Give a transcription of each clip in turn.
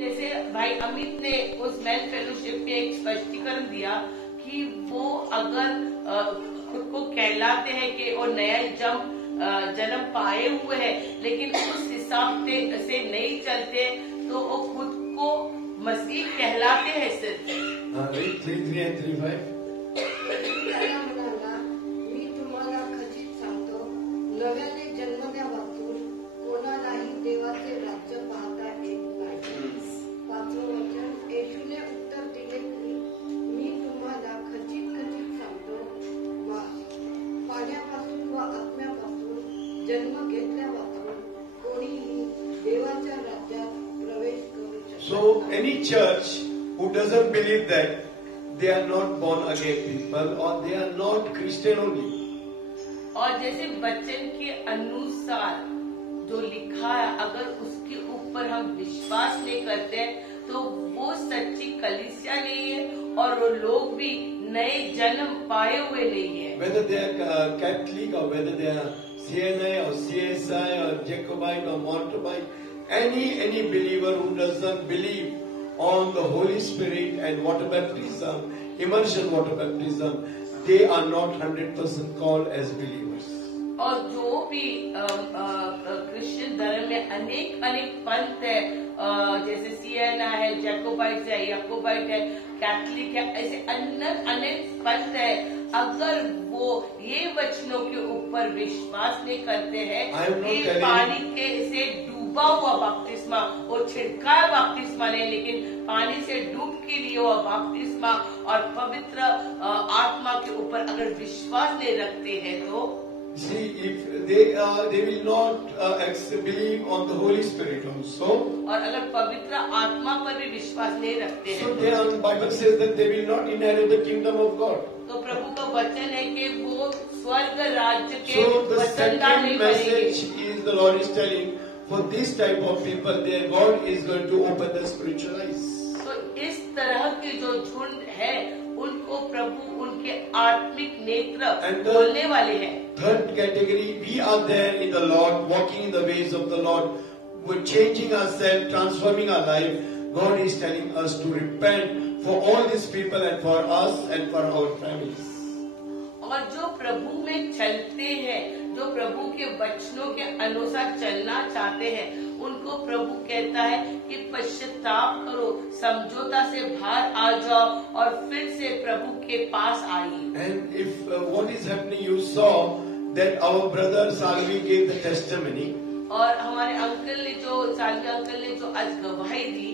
जैसे भाई अमित ने उस मैन फेलोशिप में एक स्पष्टीकरण दिया कि वो अगर खुद को कहलाते हैं कि वो नया जन्म पाए हुए हैं, लेकिन उस हिसाब से नहीं चलते तो वो खुद को मसीह कहलाते हैं सिर्फ। 3:3 and 3:5 मी तुम्हाला खचित सांगतो, नव्याने जन्मल्यापासून कोणालाही देवाचे राज्य पाहता येत नाही। 5वें वचन, येशूने उत्तर दिले की मी तुम्हाला खचित सांगतो, पाण्यापासून व आत्म्यापासून जन्म घेतल्यापासून कोणीही देवाच्या राज्यात प्रवेश करू शकत नाही। So any church who doesn't believe that they are not born again people or they are not Christian only. और जैसे वचन के अनुसार जो लिखा है, अगर उसके ऊपर हम विश्वास नहीं करते तो वो सच्ची कलीसिया नहीं है और वो लोग भी नए जन्म पाए हुए नहीं है। Whether they are Catholic or whether they are CNI or CSI or Jacobite or Montebite, any believer who doesn't believe on the Holy Spirit and water baptism, immersion water baptism, they are not 100% called as believers. और जो भी Christian धर्म में अनेक पंथ है, जैसे सीएनआ है, जैकोबाइट है, याकोबाइट है, कैथलिक है, ऐसे अनेक पंथ है, अगर वो ये वचनों के ऊपर विश्वास नहीं करते हैं कि पानी के से डूबा हुआ बपतिस्मा, वो छिड़का बपतिस्मा नहीं, लेकिन पानी से डूब के लिए हुआ बपतिस्मा और पवित्र आत्मा के ऊपर अगर विश्वास नहीं रखते हैं तो see, if they will not believe on the Holy Spirit also. और अगर पवित्र आत्मा पर भी विश्वास नहीं रखते हैं, so the Bible says that they will not inherit the kingdom of God. तो प्रभु का वचन है कि वो स्वर्ग राज्य के So the वचनदार नहीं second message बनेंगे। is the Lord is telling for this type of people, their God is going to open the spiritual eyes. तो इस तरह के जो झुंड है उनको प्रभु उनके आत्मिक नेत्र खोलने वाले हैं। Third category, we are there in the Lord, walking in the ways of the Lord. We're changing ourselves, transforming our life. God is telling us to repent for all these people and for us and for our families. और जो प्रभु में चलते हैं, जो प्रभु के वचनों के अनुसार चलना चाहते हैं, उनको प्रभु कहता है कि पश्चाताप करो, समझौता से बाहर आ जाओ और फिर से प्रभु के पास आइए। And if what is happening, you saw that our brother Salvi gave the testimony. और हमारे अंकल ने सालवी अंकल ने जो आज गवाही दी,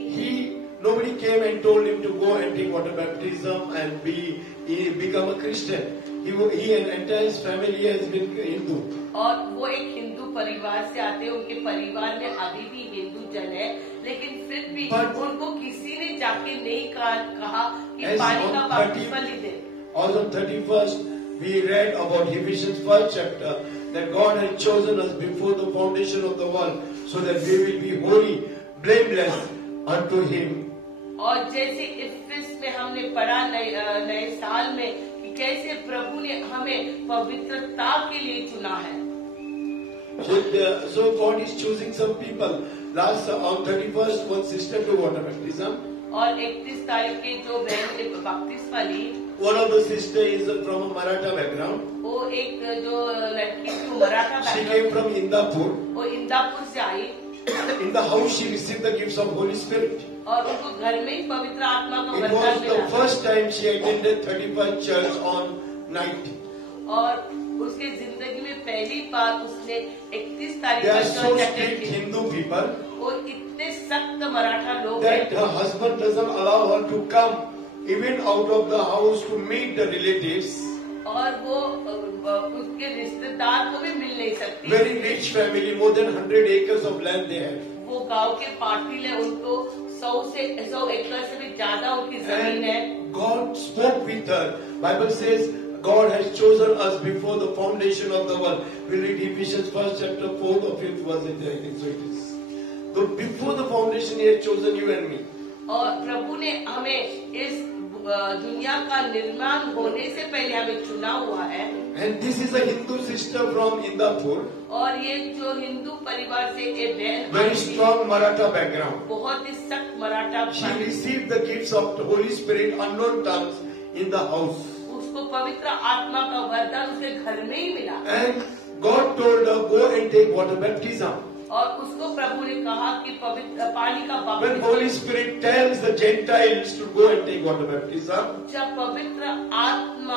Nobody came and told him to go and take water baptism and become a Christian. He and entire his family has been Hindu. और वो एक हिंदू परिवार से आते हैं, उनके परिवार में अभी भी हिंदू जन है, लेकिन फिर भी उनको किसी ने जाके नहीं कहा कि पानी का बपतिस्मा लीजिए। Also on 31st, we read about Ephesians 1st chapter that God had chosen us before the foundation of the world so that we will be holy, blameless unto Him. और जैसे इफिस में हमने पढ़ा नए साल में कि कैसे प्रभु ने हमें पवित्रता के लिए चुना है। So God is choosing some people. Last on 31st, one sister to water baptism. और 31 तारीख के जो बहन ने बपतिस्मा ली, one of the sister is from a Maratha background. वो एक जो लड़की थी Maratha She came from Indapur. वो इंदापुर से आई। In the house she received the gifts of Holy Spirit. और उनको घर में ही पवित्र आत्मा का It वरदान was मिला। the first time she attended 31st church on night. और उसके जिंदगी में पहली बार उसने 31 तारीख They are को so चर्च strict की। Hindu people वो इतने सख्त मराठा लोग that हैं her husband doesn't allow her to come even out of the house to meet the relatives. और वो उसके रिश्तेदार को भी मिल नहीं सकती। Very rich family, more than 100 acres of land they have. वो गांव के पाटिल है, उनको 100 एकड़ से भी ज्यादा उनकी जमीन है। And God spoke with her. Bible says God has chosen us before the foundation of the world. We read Ephesians 1st chapter 4th or 5th verse in there. So before the foundation He has chosen you and me. और प्रभु ने हमें इस दुनिया का निर्माण होने से पहले हमें चुना हुआ है। And this is a Hindu sister from Indapur, और ये जो हिंदू परिवार से ये बहन very आई थी, strong Maratha background. बहुत ही सख्त Maratha She received the gifts of the Holy Spirit, unknown tongues, in the house. उसको पवित्र आत्मा का वरदान उसके घर में ही मिला। And God told her, go and take water baptism. और उसको प्रभु ने कहा कि पवित्र पानी का When बपतिस्मा, Holy Spirit tells the Gentiles to go and take water baptism, जब पवित्र आत्मा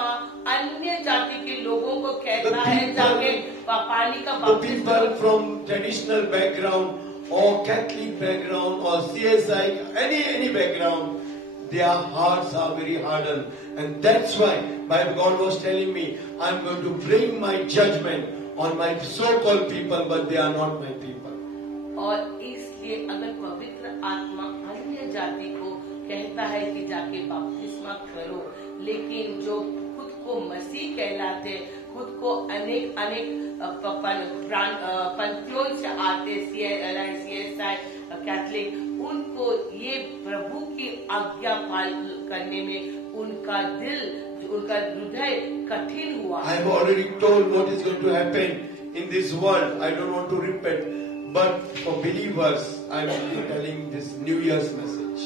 अन्य जाति के लोगों को कहता The है people- जाके पानी का the बपतिस्मा, people from traditional background or Catholic background or CSI, any background, their hearts are very hardened. And that's why Bible God was telling me, I'm going to bring my judgment on my so-called people, but they are not my people. और इसलिए अगर पवित्र आत्मा अन्य जाति को कहता है कि जाके बपतिस्मा करो, लेकिन जो खुद को मसीह कहलाते, खुद को अनेक पंथियों से आते, CSI, कैथलिक, उनको ये प्रभु की आज्ञा पालन करने में उनका दिल, उनका हृदय कठिन हुआ। I have already told what is going to happen in this world. I don't want to repeat. But for believers, I will be telling this New Year's message.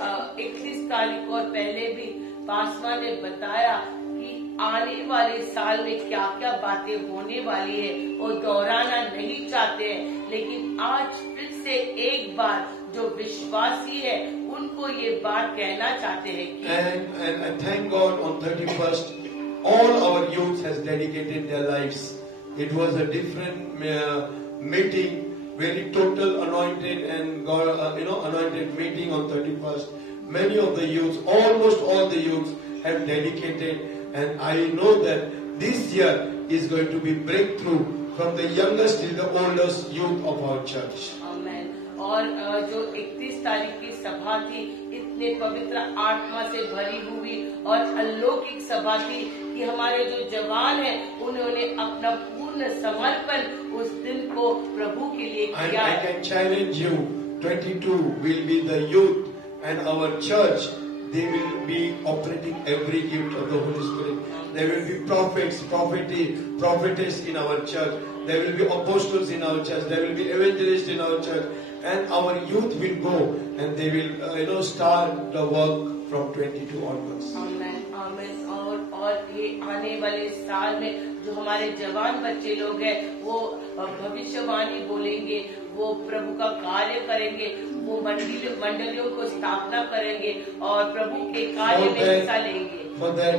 31 तारीख और पहले भी पासवान ने बताया कि आने वाले साल में क्या क्या बातें होने वाली है, वो दोहराना नहीं चाहते हैं, लेकिन आज फिर से एक बार जो विश्वासी है उनको ये बात कहना चाहते हैं कि And I thank God on 31st, all our youth has dedicated their lives. It was a different meeting, very total anointed and God, anointed meeting on 31st. Many of the youths, almost all the youths have dedicated, and I know that this year is going to be breakthrough from the youngest till the oldest youth of our church. आमेन। और जो 31 तारीख की सभा थी, इतने पवित्र आत्मा से भरी हुई और अलौकिक सभा थी कि हमारे जो जवान हैं उन्होंने अपना पूर्ण समर्पण उस दिन को प्रभु के लिए And किया। I can challenge you, 22 will be the youth, and our church, they will be operating every gift of the Holy Spirit. There will be prophets, prophetess in our church. There will be apostles in our church. There will be evangelists in our church. And our youth will go and they will, start the work from 22 onwards. आमेन, आमेन। और ये आने वाले साल में जो हमारे जवान बच्चे लोग हैं वो भविष्यवाणी बोलेंगे, वो प्रभु का कार्य करेंगे, वो मंडलियों को स्थापना करेंगे और प्रभु के कार्य में हिस्सा लेंगे। For that,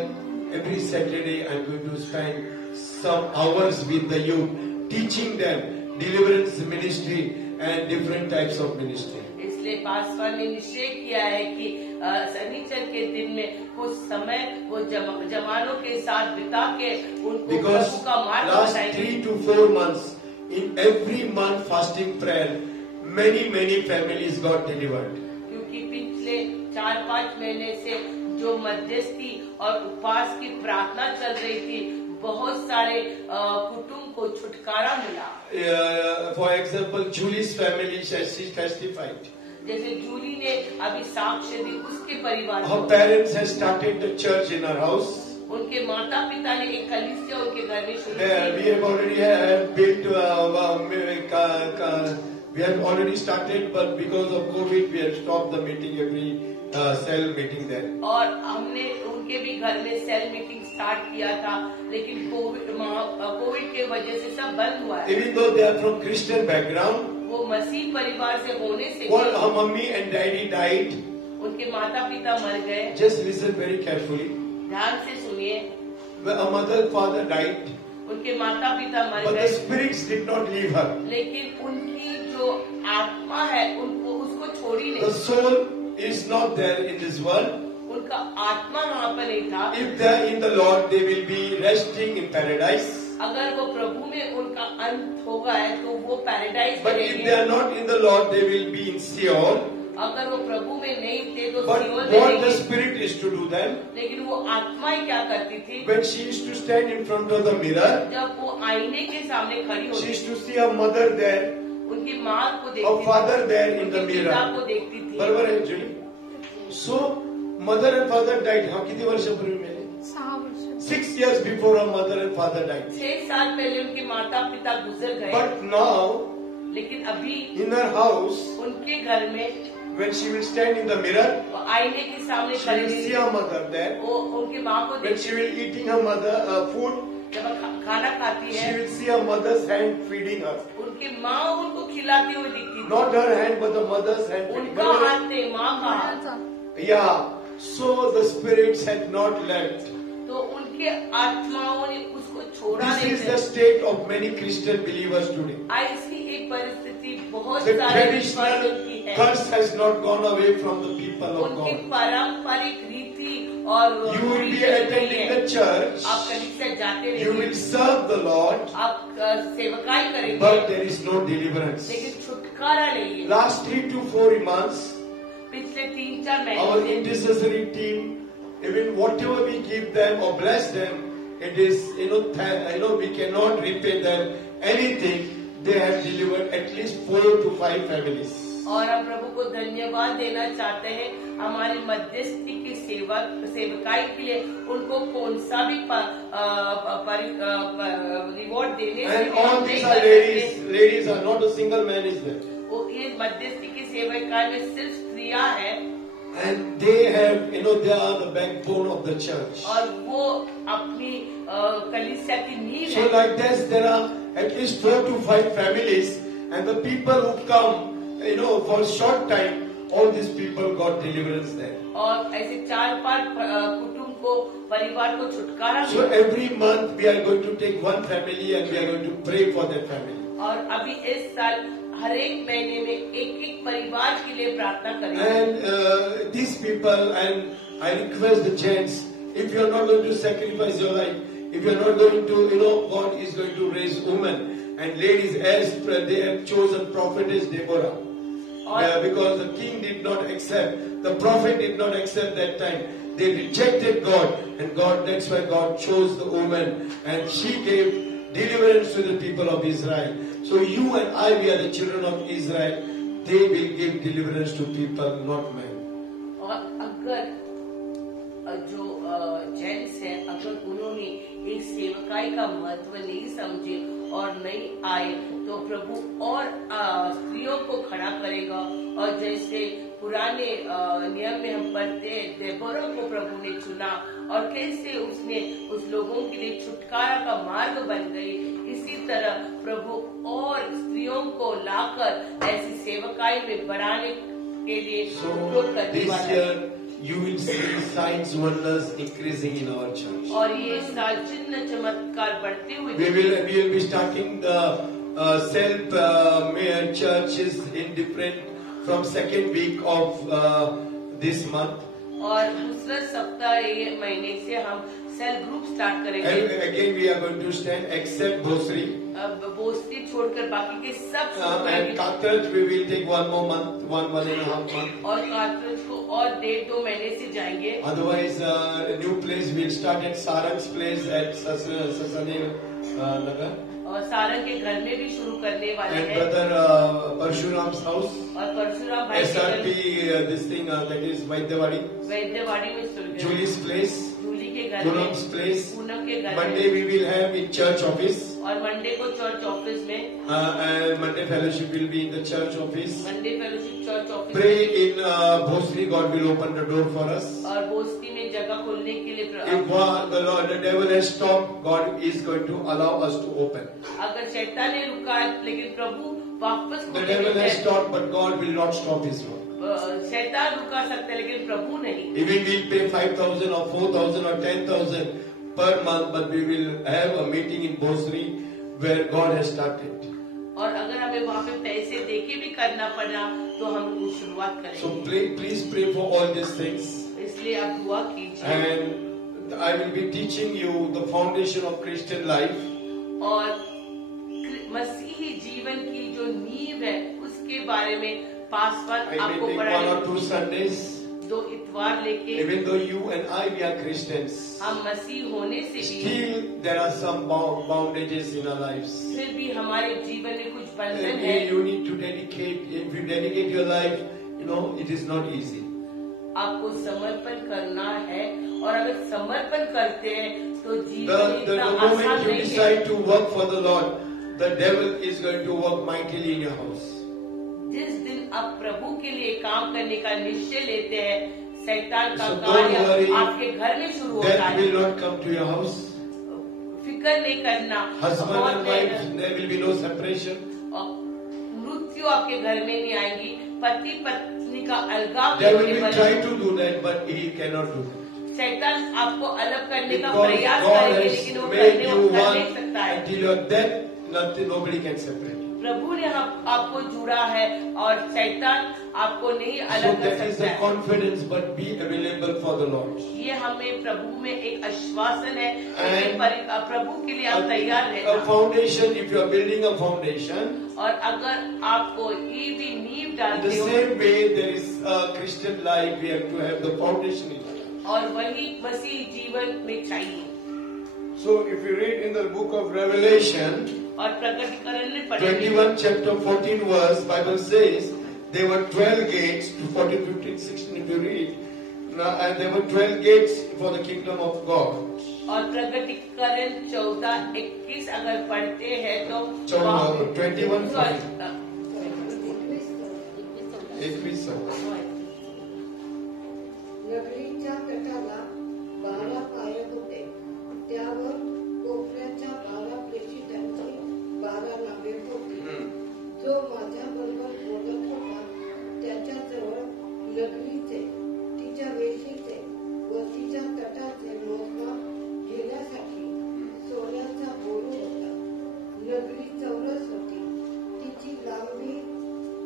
every Saturday I'm going to spend some hours with the youth, teaching them deliverance ministry and different types of ministry. इसलिए पासवान ने निश्चय किया है कि शनिचर के दिन में कुछ समय वो जवानों के साथ बिता के उनको Because प्रभु का मार्ग last बताएंगे। 3 to 4 months, in every month fasting prayer, many families got delivered. क्योंकि पिछले 4-5 महीने से जो मध्यस्थी और उपवास की प्रार्थना चल रही थी, बहुत सारे कुटुंब को छुटकारा मिला। For example, Julie's family, she testified. जैसे जूली ने अभी साक्ष्य दी, उसके परिवार Her को, parents has started the church in her house. उनके माता पिता ने एक कलीसिया उनके घर में शुरू We की। have already built, we have already started, but because of COVID, we have stopped the meeting, every cell meeting there. और हमने उनके भी घर में सेल मीटिंग स्टार्ट किया था, लेकिन कोविड के वजह से सब बंद हुआ है। Even though they are from Christian background, वो मसीह परिवार से होने से what her mummy and daddy died. उनके माता पिता मर गए। Just listen very carefully. ध्यान से सुनिए, Her mother and father died, उनके माता पिता मर but the गए, spirits did not leave her. लेकिन उनकी जो आत्मा है उनको उसको छोड़ी The नहीं। soul is not there in this world. उनका आत्मा वहाँ पर नहीं था। If they are in the Lord, they will be resting in paradise. अगर वो प्रभु में उनका अंत होगा है तो वो पैराडाइज But if they करेंगे। are not in the Lord, they will be in Sheol. अगर वो प्रभु में नहीं थे तो But सियोल what रहेंगे। the Spirit is to do then? लेकिन वो आत्माएं क्या करती थी? When she used to stand in front of the mirror, जब वो आईने के सामने खड़ी she होती, used to see her mother there, उनकी माँ को her देखती थी, father there in the उनके पिता mirror. को देखती थी। बराबर है, Julie? So mother and father died. हाँ कितने वर्षापूर्वी मेले? 6 वर्ष. 6 years before her mother and father died. 6 साल पहले उनके माता पिता गुजर गए. But now, लेकिन अभी in her house, उनके घर में when she will stand in the mirror, आईने के सामने she will see her mother there. वो उनकी माँ को When she will eating her mother food, जब वो खाना खाती she है will see her mother's hand feeding her. उनकी माँ उनको खिलाती हुई दिखती थी. Not her hand, but the mother's hand. उनका हाथ नहीं, माँ का हाथ. मायाचा. Yeah. So the spirits had not left. तो उनके आत्माओं ने उसको छोड़ा This नहीं. is the state of many Christian believers today. ऐसी एक परिस्थिति बहुत The सारे traditional विश्वासियों की है. curse has not gone away from the people of उनकी God. पारंपरिक रीति और You will be attending the church. आप कलीसिया जाते You will रहेंगे, serve the Lord, आप सेवकाई करेंगे, but there is no deliverance. लेकिन छुटकारा नहीं है. Last 3 to 4 months, पिछले 3-4 our महीने से intercessory team, even whatever we give them or bless them, it is, we cannot repay them anything. They have delivered at least 4 to 5 families. और हम प्रभु को धन्यवाद देना चाहते हैं हमारी मध्यस्थी की सेवकाई के लिए. उनको कौन सा भी रिवॉर्ड देने से And भी हम all नहीं these कर are सकते. ladies are not a single man is there. वो ये मध्यस्थी की सेवकाई में सिर्फ स्त्रियां हैं And they have, they are the backbone of the church. और वो अपनी कलीसिया की नींव So है. like this, there are at least 4 to 5 families, and the people who come, for a short time, all these people got deliverance there. और ऐसे 4-5 कुटुंब को परिवार को छुटकारा So मिला. every month we are going to take one family and we are going to pray for that family. और अभी इस साल हर एक महीने में एक परिवार के लिए प्रार्थना करेंगे. And these people, and I request the gents, if you are not going to sacrifice your life, if you are not going to, God is going to raise women and ladies as they have chosen prophetess Deborah. Because the king did not accept, the prophet did not accept that time. They rejected God, and that's why God chose the woman, and she gave deliverance to the people of Israel. So you and I, we are the children of Israel. They will give deliverance to people, not men. और अगर जो gents हैं, अगर उन्होंने एक सेवकाई का महत्व नहीं समझे और नहीं आए, तो प्रभु और स्त्रियों को खड़ा करेगा. और जैसे पुराने नियम में हम पढ़ते हैं, देबोरा को प्रभु ने चुना और कैसे उसने उस लोगों के लिए छुटकारा का मार्ग बन गई. इसी तरह प्रभु और स्त्रियों को लाकर ऐसी सेवकाई में बढ़ाने के लिए उपयोग करने this वाला है. year you will see signs, wonders increasing in our church. और ये साल चिन्ह चमत्कार बढ़ते हुए We will be starting the self churches in different from second week of this month. और दूसरा सप्ताह ये महीने से हम सेल ग्रुप स्टार्ट करेंगे. And again we are going to stand except Bhosri. अब बोस्ती छोड़कर बाकी के सब And Katrat we will take one more month, one and a half month. और कार्तज को और 1.5-2 महीने से जाएंगे. Otherwise, a new place we'll start at Sarang's place at Sasane Nagar. और सारंग के घर में भी शुरू करने वाले And हैं. brother Parshuram's house. और परशुराम भाई के SRP घर this thing that is Vaidyawadi. वैद्यवाड़ी में शुरू करेंगे. Julie's place. जूली के घर Poonam's में, place. पूनम के घर Monday में, we will have in church office. और मंडे को चर्च ऑफिस में, And Monday fellowship will be in the church office. Monday fellowship church office Pray में. in Bhosri, God will open the door for us. और बोस्ती में जगह खोलने के लिए If the devil has stopped, God is going to allow us to open. अगर शैतान ने रुका लेकिन प्रभु वापस The खोलने devil देते has हैं. stopped, but God will not stop his work. शैतान रुका सकता है लेकिन प्रभु नहीं. If we will pay 5,000 or 4,000 or 10,000 per month, but we will have a meeting in Bhosri where God has started. और अगर हमें वहाँ पे पैसे देके भी करना पड़ा तो हम शुरुआत So करेंगे. please pray for all these things. इसलिए आप दुआ कीजिए. And I will be teaching you the foundation of Christian life. और मसीही जीवन की जो नींव है उसके बारे में पासवान I may आपको take 1 or पढ़ाएंगे. 2 Sundays. 2 इतवार लेके Even though you and I, we are Christians, हम मसीह होने से भी still there are some bondages in our lives. फिर भी हमारे जीवन में कुछ बंधन And है. you need to dedicate, if you dedicate your life, it is not easy. आपको समर्पण करना है, और अगर समर्पण करते हैं तो The जीवन इतना आसान moment you नहीं है। decide to work for the Lord, the devil is going to work mightily in your house. जिस दिन आप प्रभु के लिए काम करने का निश्चय लेते हैं, शैतान का So don't कार्य worry, आपके घर में शुरू होता death है। will not come to your house. फिक्र नहीं करना, Husband और and wife, there will be no separation. मृत्यु आपके घर में नहीं आएगी, पति पत्नी का अलगाव Devil नहीं will होने try वाला। to do that, but he cannot do that. शैतान आपको अलग करने का Because प्रयास God करेंगे, has लेकिन वो made करने you वो कर one नहीं सकता है। until your death, nothing, nobody can separate. प्रभु ने आपको जुड़ा है और शैतान आपको नहीं So अलग कर that is सकता the है। confidence, but be available for the Lord. ये हमें प्रभु में एक आश्वासन है, And लेकिन प्रभु के लिए आप तैयार A रहना। foundation, if you are building a foundation, और अगर आप कोई भी नींव in the डालते हो, same way there is a Christian life, we have to have the foundation in our life. और वही मसीह जीवन में चाहिए। So if you read in the book of Revelation, और प्रकटीकरण में पढ़ेंगे 21 chapter 14 verse, Bible says there were 12 gates, 14, 15, 16 if you read, and there were 12 gates for the kingdom of God. और प्रकटीकरण 14-21 अगर पढ़ते हैं तो 21 नगरीच्या तटाला 12 पाय होते, त्यावर कोपऱ्याच्या 12 प्रेषितांची 12 नावे होती. जो माझ्याबरोबर बोलत होता त्याच्याजवळ नगरीचे, तिच्या वेशीचे व तिच्या तटाचे मोजमाप घेण्यासाठी सोन्याचा बोरू होता. नगरी चौरस होती, तिची लांबी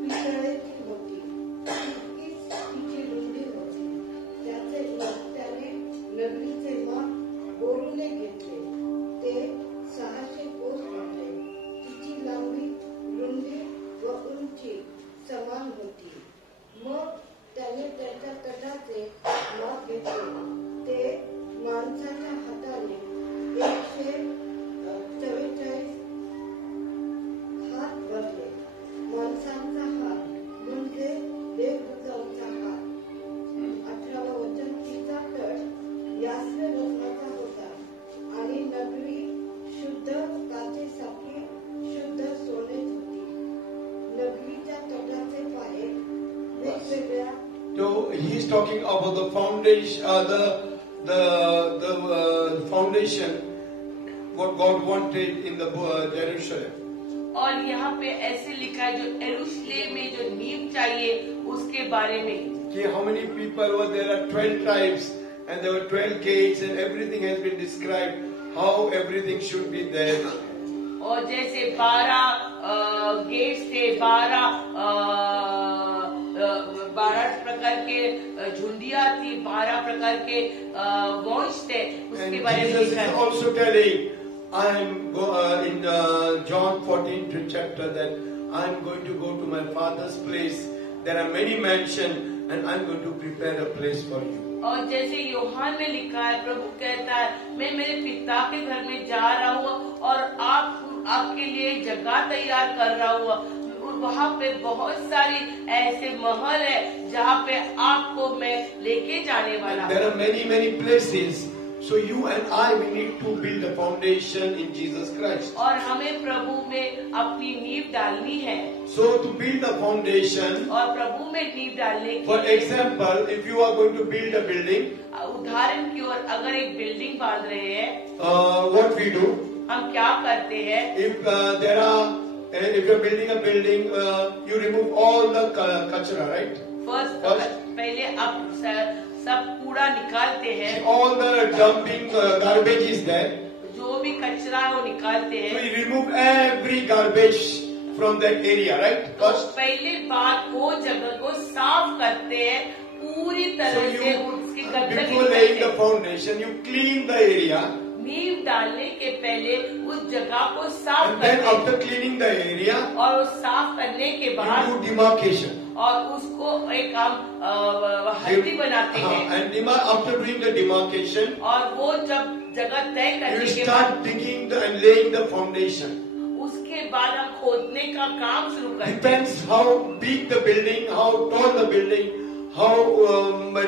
पितळेची होती, तितकीच तिची रुंदी होती. त्याने नगरीचे माप बोरूने घेतले, ते 600 कोस होते. तिची लांबी, रुंदी व उंची समान होती. मग त्याने त्याच्या तटाचे माप घेतले, ते माणसाच्या हाताने 144 हात भरले. माणसांचा हात म्हणजे देवदूतांचा हात. 18 वचन. तिचा तट यास्म रत्नाचा होता आणि नगरी शुद्ध काचेसारखी शुद्ध सोनेच होती. नगरीच्या तटाचे पाय वेगवेगळ्या. So he is talking about the foundation, the foundation, what God wanted in the Jerusalem. और यहाँ पे ऐसे लिखा है जो यरूशलेम में जो नींव चाहिए उसके बारे में, कि how many people were there? Are 12 tribes and there were 12 gates and everything has been described how everything should be there. और जैसे 12 गेट्स थे, 12 प्रकार के झुंडिया थी, 12 प्रकार के वंश थे, उसके And बारे में Jesus लिखा is है। also telling, I am in John 14 chapter that I am going to go to my Father's place. There are many mansions and I am going to prepare a place for you. और जैसे यूहान में लिखा है, प्रभु कहता है मैं मेरे पिता के घर में जा रहा हूँ और आपके लिए जगह तैयार कर रहा हूँ। वहाँ पे बहुत सारी ऐसे महल है जहाँ पे आपको मैं लेके जाने वाला हूँ। There are many places. So you and I, we need to build a foundation in Jesus Christ. और हमें प्रभु में अपनी नींव डालनी है। So to build a foundation, और प्रभु में नींव डालने for के लिए, example, if you are going to build a building, उदाहरण की ओर अगर एक बिल्डिंग बांध रहे हैं, what we do, हम क्या करते हैं? if you are building a building, you remove all the kachra, right? First पहले आप सब कूड़ा निकालते हैं, All the dumping garbage is there. जो भी कचरा है वो निकालते So हैं। you remove every garbage from that area, right? तो First, पहले बात वो जगह को साफ करते हैं, पूरी so तरह से you, उसकी गंदगी before laying निकालते the हैं। foundation, you clean the area. नींव डालने के पहले उस जगह को साफ And then करते हैं after cleaning the area, और उस साफ करने के बाद you do demarcation. और उसको एक हम हल्दी बनाते हैं। And after doing the demarcation, और वो जब जगह तय you करने के बाद start digging and laying the foundation. उसके बाद हम खोदने का काम शुरू करते हैं। Depends how big the building, how tall the building, how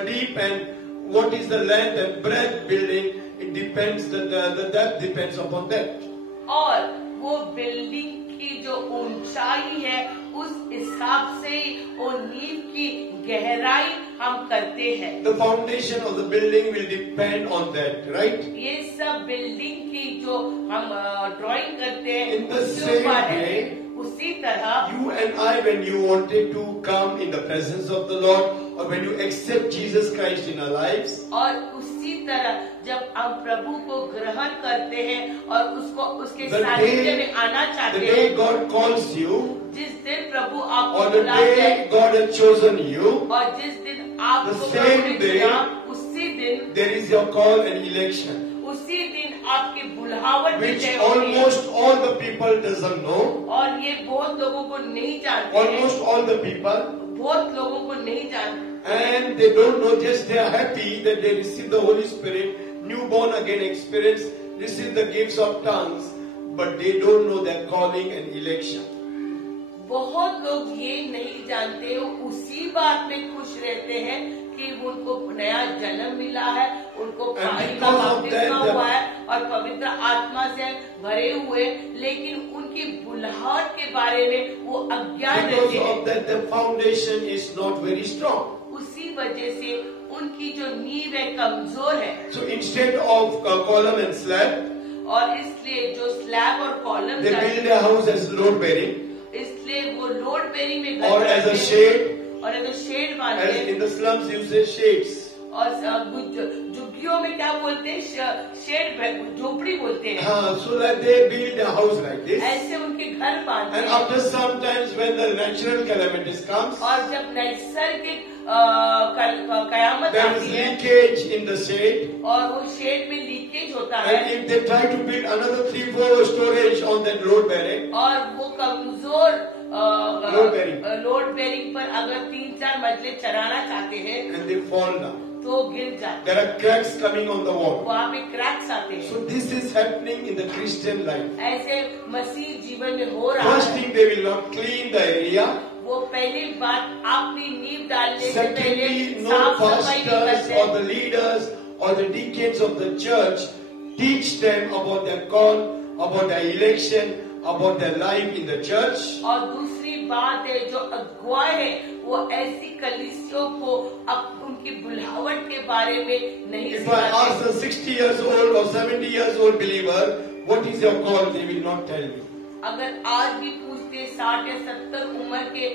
deep and what is the length and breadth building, it depends, the depth depends upon that. और वो बिल्डिंग की जो ऊंचाई है उस हिसाब से ही वो नींव की गहराई हम करते हैं. The foundation of the building will depend on that, right? ये सब बिल्डिंग की जो हम ड्राइंग करते हैं In the उसके same ऊपर है. way, उसी तरह you and I, when you wanted to come in the presence of the Lord, or when you accept Jesus Christ in our lives, और उसी तरह जब हम प्रभु को ग्रहण करते हैं और उसको उसके the सानिध्य में आना the चाहते day हैं, God calls you, जिस दिन प्रभु or आपको the बुलाते हैं day God has chosen you, और जिस दिन आपको The प्रभु same ने day, चुना, उसी दिन there is your call and election, उसी दिन आपकी बुलावट में which तय होती है. almost all the people doesn't know. और ये बहुत लोगों को नहीं जानते हैं, Almost all the people, बहुत लोगों को नहीं जानते, and they don't know, just they are happy that they receive the Holy Spirit, newborn again experience, receive the gifts of tongues, but they don't know their calling and election. बहुत लोग ये नहीं जानते, वो उसी बात में खुश रहते हैं कि उनको नया जन्म मिला है, उनको पानी का बपतिस्मा हुआ है और पवित्र आत्मा से भरे हुए, लेकिन उनकी बुलाहट के बारे में वो अज्ञान रहते Because हैं. of that, the foundation is not very strong. उसी वजह से उनकी जो नींव है कमजोर है. So instead of column and slab, और इसलिए जो स्लैब और column they build a house as load bearing, इसलिए वो लोड बेरिंग में घर or as बनाते a हैं, shade, और एज शेड बांधते as हैं. in the slums you say shades. और झुग्गियों में क्या बोलते हैं, शेड झोपड़ी बोलते हैं. So that they build a house like this. ऐसे उनके घर बांधते And हैं. after some times when the natural calamities comes, और जब नैसर्गिक कयामत there is आती है leakage in the shade. और वो शेड में लीकेज होता है And if they try to build another 3-4 storage on that load bearing, और वो कमजोर Load-bearing. लोड बेरिंग पर अगर 3-4 मंजिले चढ़ाना चाहते हैं and they fall down. तो गिर जाते There are cracks coming on the हैं, wall. वहाँ पे क्रैक्स आते हैं. So this is happening in the Christian life. ऐसे मसीह जीवन में हो रहा First है. thing, they will not clean the area. वो पहली बात अपनी नींव डालने से पहले Secondly, no साफ सफाई नहीं pastors करते. or the leaders or the deacons of the church teach them about their call, about their election, about their life in the church. और दूसरी बात है, जो अगुवा है वो ऐसी कलीसियों को अब उनकी बुलावट के बारे में नहीं If I ask सिखाते. a 60 years old or 70 years old believer, what is your call? They will not tell you. अगर आज भी पूछते 60 या 70 उम्र के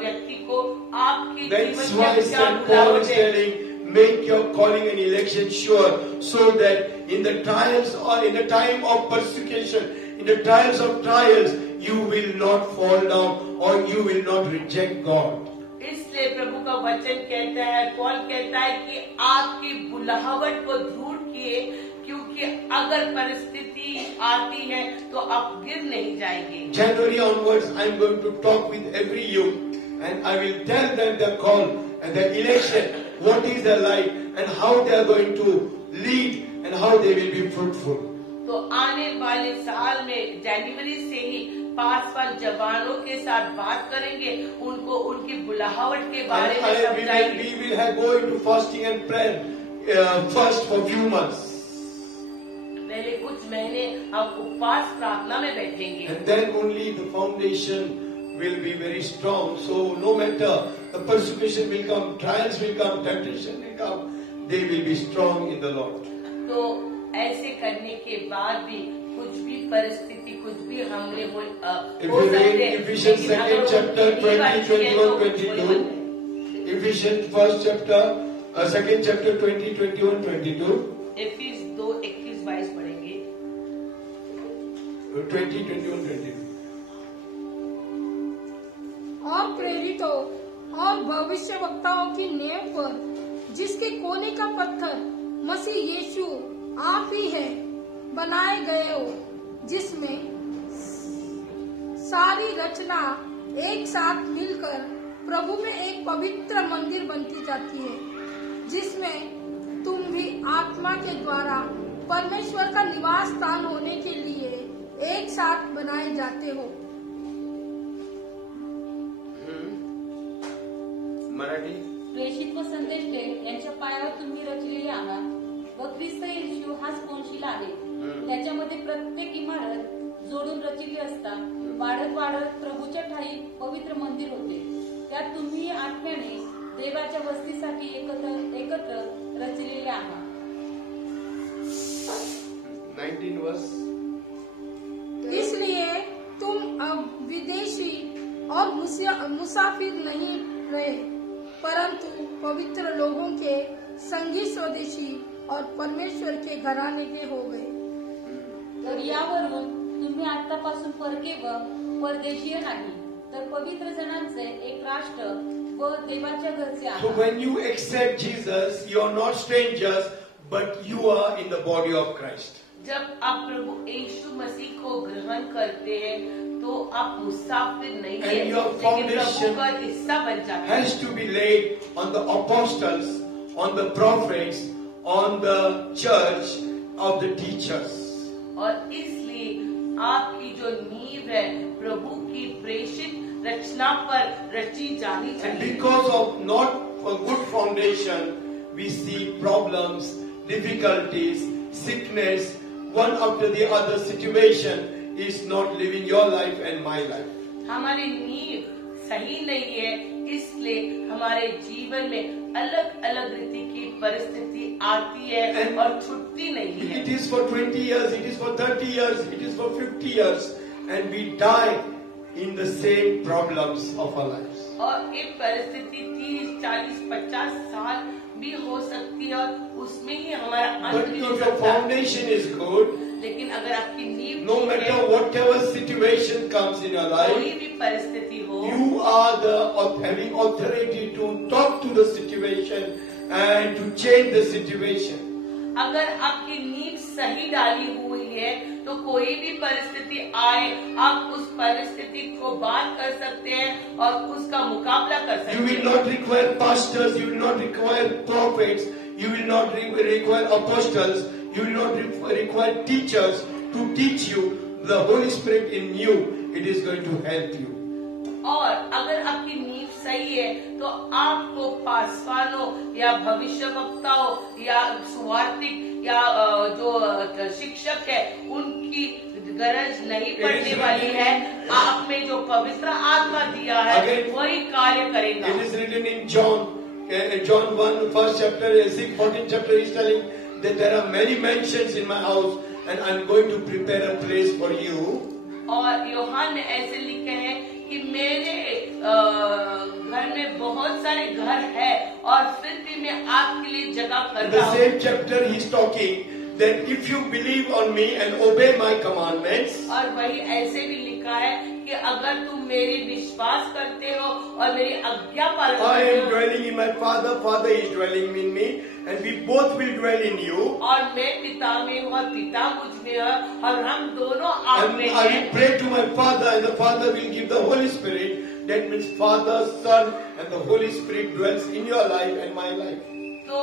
व्यक्ति को आपके That's जीवन why में क्या St. Paul बुलावट is है, telling, make your calling and election sure, so that in the trials or in the time of persecution, in the times of trials, you will not fall down or you will not reject God. इसलिए प्रभु का वचन कहता है, पौल कहता है कि आपकी बुलाहट को दृढ़ किए, क्योंकि अगर परिस्थिति आती है तो आप गिर नहीं जाएंगे. January onwards, I am going to talk with every youth and I will tell them their call and their election, what is their life and how they are going to lead and how they will be fruitful. तो आने वाले साल में जनवरी से ही 5 जवानों के साथ बात करेंगे, उनको उनकी बुलाहट के बारे में समझाएंगे. We will go into fasting and prayer first for few months. पहले कुछ महीने हम उपवास प्रार्थना में बैठेंगे. And then only the foundation will be very strong. So no matter the persecution will come, trials will come, temptation will come, they will be strong in the Lord. तो ऐसे करने के बाद भी कुछ भी परिस्थिति, कुछ भी हमले हो If हो you सकते read हैं, Ephesians लेकिन अगर 2nd chapter वो नहीं 20, बनती है, 21, तो 22, Ephesians 1st chapter, 2nd chapter 20, 21, 22, aphis 2:21-22 पढ़ेंगे. 20, 21, 22. और प्रेरितों और भविष्यवक्ताओं की नेम पर, जिसके कोने का पत्थर मसीह यीशु आप ही है, बनाए गए हो, जिसमें सारी रचना एक साथ मिलकर प्रभु में एक पवित्र मंदिर बनती जाती है, जिसमें तुम भी आत्मा के द्वारा परमेश्वर का निवास स्थान होने के लिए एक साथ बनाए जाते हो. मराठी प्रेषित व संदेष्टे यांच्या पायावर तुम्ही रचलेले आहात व ख्रिस्त येशू हाच कोनशिला आहे. त्याच्यामध्ये प्रत्येक इमारत जोडून रचिली असता वाढत वाढत प्रभूच्या ठाई पवित्र मंदिर होते. त्यात तुम्ही आत्म्याने देवाच्या वस्तीसाठी एकत्र रचलेले आहात. 19 वर्ष. इसलिए तुम अब विदेशी और मुसाफिर नहीं रहे, परंतु पवित्र लोगों के संगी स्वदेशी और परमेश्वर के घराने के हो गए. तर यावरून तुम्ही आतापासून परके व परदेशीय नाही, तर पवित्र जनांचे एक राष्ट्र व देवाच्या घरचे So आहात. when you accept Jesus, you are not strangers, but you are in the body of Christ. जब आप प्रभु यीशु मसीह को ग्रहण करते हैं तो आप मुसाफिर नहीं हैं, And your लेकिन foundation प्रभु का हिस्सा बन जाते हैं. Has to be laid on the apostles, on the prophets, on the church of the teachers. और इसलिए आपकी जो नींव है प्रभु की प्रेषित रचना पर रची जानी And चाहिए. because of not a good foundation, we see problems, difficulties, sickness, one after the other. Situation is not living your life and my life. हमारी नींव सही नहीं है, इसलिए हमारे जीवन में अलग अलग रीति की परिस्थिति आती है And और छुट्टी नहीं है. It is for 20 years, it is for 30 years, it is for 50 years, and we die in the same problems of our lives. और एक परिस्थिति 30, 40, 50 साल भी हो सकती है और उसमें ही हमारा अंत But भी if हो your सकता है. foundation is good, लेकिन अगर आपकी नींव no ठीक matter है, whatever situation comes in your life, कोई भी परिस्थिति हो, you are having authority to talk to the situation and to change the situation. अगर आपकी नींव सही डाली हुई है तो कोई भी परिस्थिति आए आप उस परिस्थिति को बात कर सकते हैं और उसका मुकाबला कर सकते You will हैं. not require pastors, you will not require prophets, you will not require apostles, you will not require teachers to teach you. The Holy Spirit in you, it is going to help you. और अगर आपकी नींव सही है तो आपको पासवानों या भविष्यवक्ताओं या सुवार्तिक या जो शिक्षक है उनकी गरज नहीं पड़ने वाली है. आप में जो पवित्र आत्मा दिया है Again, वही कार्य करेगा. It is written in John 1, first chapter, 14th chapter, is telling that there are many mansions in my house and I'm going to prepare a place for you. और यूहन्ना में ऐसे लिखे हैं कि मेरे घर में बहुत सारे घर है और फिर भी मैं आपके लिए जगह कर In रहा the हूँ. same chapter, he's talking that if you believe on me and obey my commandments, और वही ऐसे भी लिखा है कि अगर तुम मेरी विश्वास करते हो और मेरी आज्ञा पालन I करते am हो dwelling in my Father, Father is dwelling in me, and we both will dwell in you. और मैं पिता में हूँ और पिता मुझ में है और हम दोनों आप And में I will हैं. pray to my Father, and the Father will give the Holy Spirit. That means Father, Son, and the Holy Spirit dwells in your life and my life. तो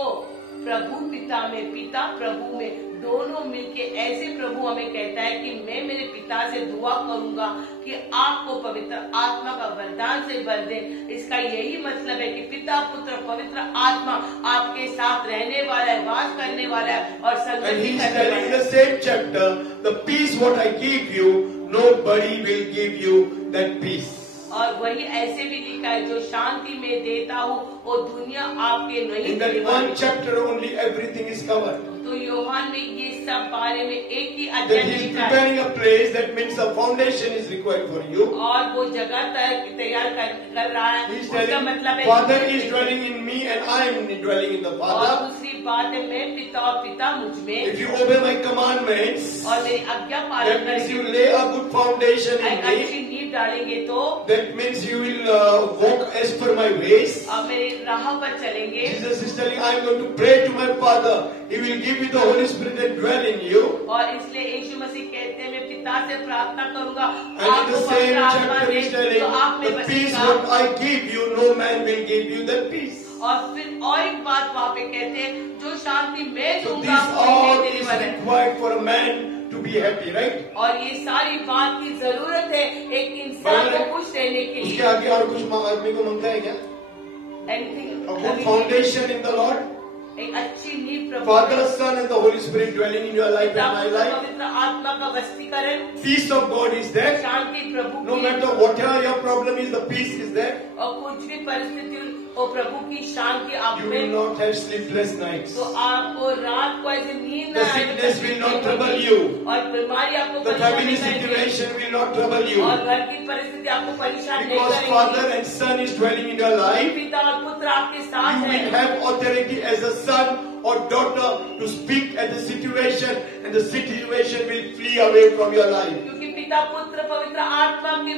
प्रभु पिता में, पिता प्रभु में, दोनों मिलके ऐसे प्रभु हमें कहता है कि मैं मेरे पिता से दुआ करूंगा कि आपको पवित्र आत्मा का वरदान से भर दे. इसका यही मतलब है कि पिता पुत्र पवित्र आत्मा आपके साथ रहने वाला है, वास करने वाला है और And संगति he's करने telling in वाला the है. same chapter, the peace what I give you, nobody will give you that peace. और वही ऐसे भी लिखा है जो शांति में देता हूँ वो दुनिया आपके नहीं In that देने one वाली. chapter only, everything is covered. तो यूहन्ना में ये सब बारे में एक ही That अध्याय he में is लिखा है preparing a place, that means a foundation is required for you. और वो जगह तैयार कर रहा है. He is उसका telling, मतलब है Father is dwelling in me and I am dwelling in the और Father. दूसरी बात है मैं पिता और पिता मुझ में If you obey my commandments, और मेरी आज्ञा पालन that means you करेंगे, lay a good foundation in एक me. अच्छी नींव डालेंगे तो That means you will walk as per my ways. आप मेरी राह पर चलेंगे. Jesus is telling, I am going to pray to my Father. He will give you the Holy Spirit and dwell in you. और इसलिए यीशु मसीह कहते हैं मैं पिता से प्रार्थना करूंगा And in आपको the same पवित्र आत्मा chapter दे is telling, तो आप में the peace बसेगा. what I give you, no man will give you that peace. और फिर और एक बात वहाँ पे कहते हैं जो शांति मैं So दूंगा this कोई all नहीं देने is वाला है. required for a man to be happy, right? और ये सारी बात की जरूरत है एक इंसान को खुश रहने के उसके लिए. आगे और कुछ आदमी को मांगता है क्या? anything, A good foundation in the Lord. एक अच्छी नींव प्रभु Father, Son, and the Holy Spirit dwelling in your life and my life. पवित्र आत्मा का वस्तीकरण, Peace of God is there. Shanti Prabhu No की, matter whatever your problem is, the peace is there. और कुछ भी परिस्थिति और प्रभु की शांति आप You में, will not have sleepless nights. तो आपको रात को ऐसे नींद The न आए, sickness will not trouble you. और बीमारी आपको The family परेशान नहीं करेगी, situation will not trouble you. और घर की परिस्थिति आपको परेशान नहीं Because करेगी, Father and Son is dwelling in your life. पिता और पुत्र आपके साथ You will है, have authority as a son or daughter to speak at the situation, and the situation will flee away from your life. क्योंकि पिता पुत्र पवित्र आत्मा की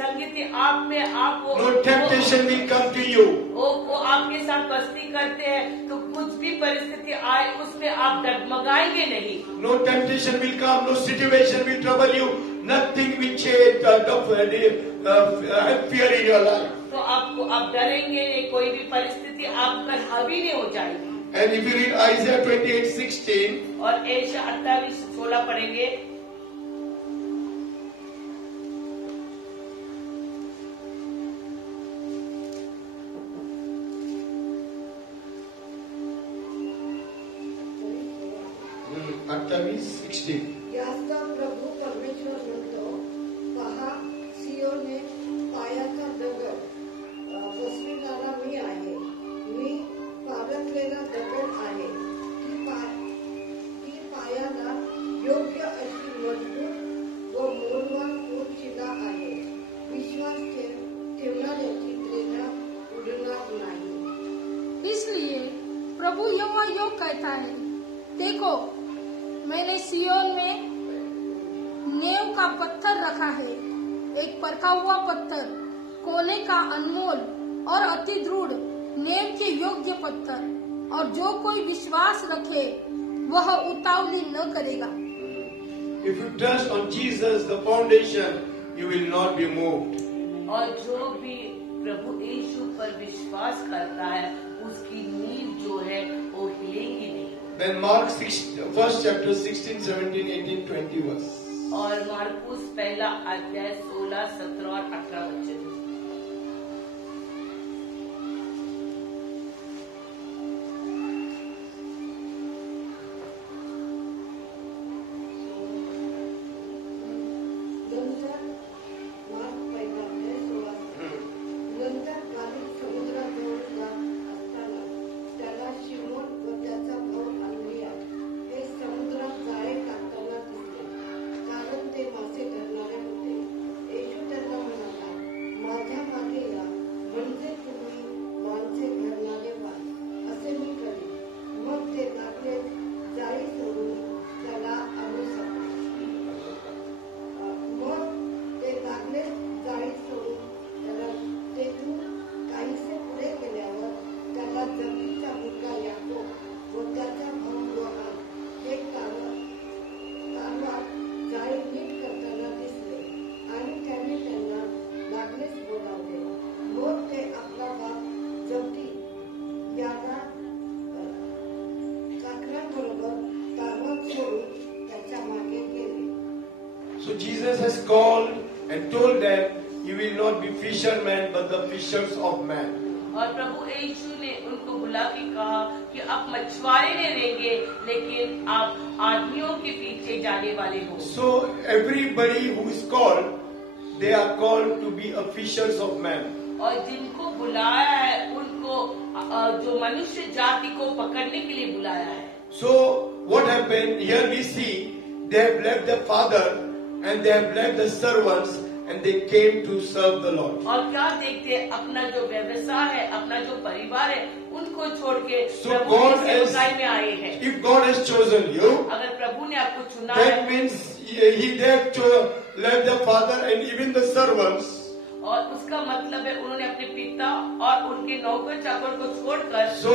संगति आप में, आपको No temptation will come to you. वो आपके साथ बस्ती करते हैं, तो कुछ भी परिस्थिति आए उसमें आप डगमगाएंगे नहीं, No temptation will come. No situation will trouble you. Nothing will change. Have fear in your life. तो आपको आप डरेंगे नहीं, कोई भी परिस्थिति आप पर हावी नहीं हो जाएगी। And if you read Isaiah 28:16, और एशिया 28:16 पढ़ेंगे, याचा प्रभु परमेश्वर म्हणतो, पहा सियोने पायाचा दगड बसविणारा मी आहे, मी पारखलेला दगड आहे, ती पायाला योग्य अशी मजबूत व मौल्यवान शिला आहे, विश्वास ठेवणाऱ्याची प्रेरणा उडणार नाही। इसलिए प्रभु यहोवा यो कहता है, देखो मैंने सियोन में नेव का पत्थर रखा है, एक परखा हुआ पत्थर, कोने का अनमोल और अति दृढ़, नेव के योग्य पत्थर, और जो कोई विश्वास रखे वह उतावली न करेगा। if you trust on Jesus, the foundation, you will not be moved. और जो भी प्रभु यीशु पर विश्वास करता है, उसकी नींव जो है वो हिलेगी नहीं। Then Mark 1st chapter 16, 17, 18, 20 verse. और मार्कुस पहला अध्याय 16, 17 और 18 वचन। नंतर गालिल समुद्राजवळ जात असताना त्याला शिमोन व त्याचा भाऊ अंद्रिया हे समुद्रात जाळे टाकताना दिसले, कारण ते मासे धरणारे होते। येशू त्यांना म्हणाला, माझ्या मागे या, म्हणजे तुम्ही माणसे धरणारे व्हाल, असे मी करीन। मग ते लागले जाळी सोडून त्याला अनुसरले। मग ते लागले जाळी सोडून त्याला तेथून काहीसे पुढे गेल्यावर त्याला जबदीचा मुलगा याकोब व त्याचा भाऊ योहान हे कारवार जाळी नीट करताना दिसले, आणि त्यांनी त्यांना लागलेच बोलावले। मग ते आपला बाप जबदी याला चाकरांबरोबर कारवार सोडून त्याच्या मागे गेले। So Jesus has called and told them, you will not be fishermen but the fishers of men. और प्रभु यीशु ने उनको बुला के कहा कि आप मछुआरे नहीं रहेंगे, लेकिन आप आदमियों के पीछे जाने वाले हो। So everybody who is called, they are called to be a fishers of men. और जिनको बुलाया है उनको जो मनुष्य जाति को पकड़ने के लिए बुलाया है। So what happened? Here we see they have left their father and they have left the servants and they came to serve the Lord. और क्या देखते हैं, अपना जो व्यवसाय है, अपना जो परिवार है, उनको छोड़ के So प्रभु God की has, सेवकाई में आए हैं। if God has chosen you, अगर प्रभु ने आपको चुना है, that means they have left their father and even the servants. और उसका मतलब है उन्होंने अपने पिता और उनके नौकर चाकर को छोड़कर, So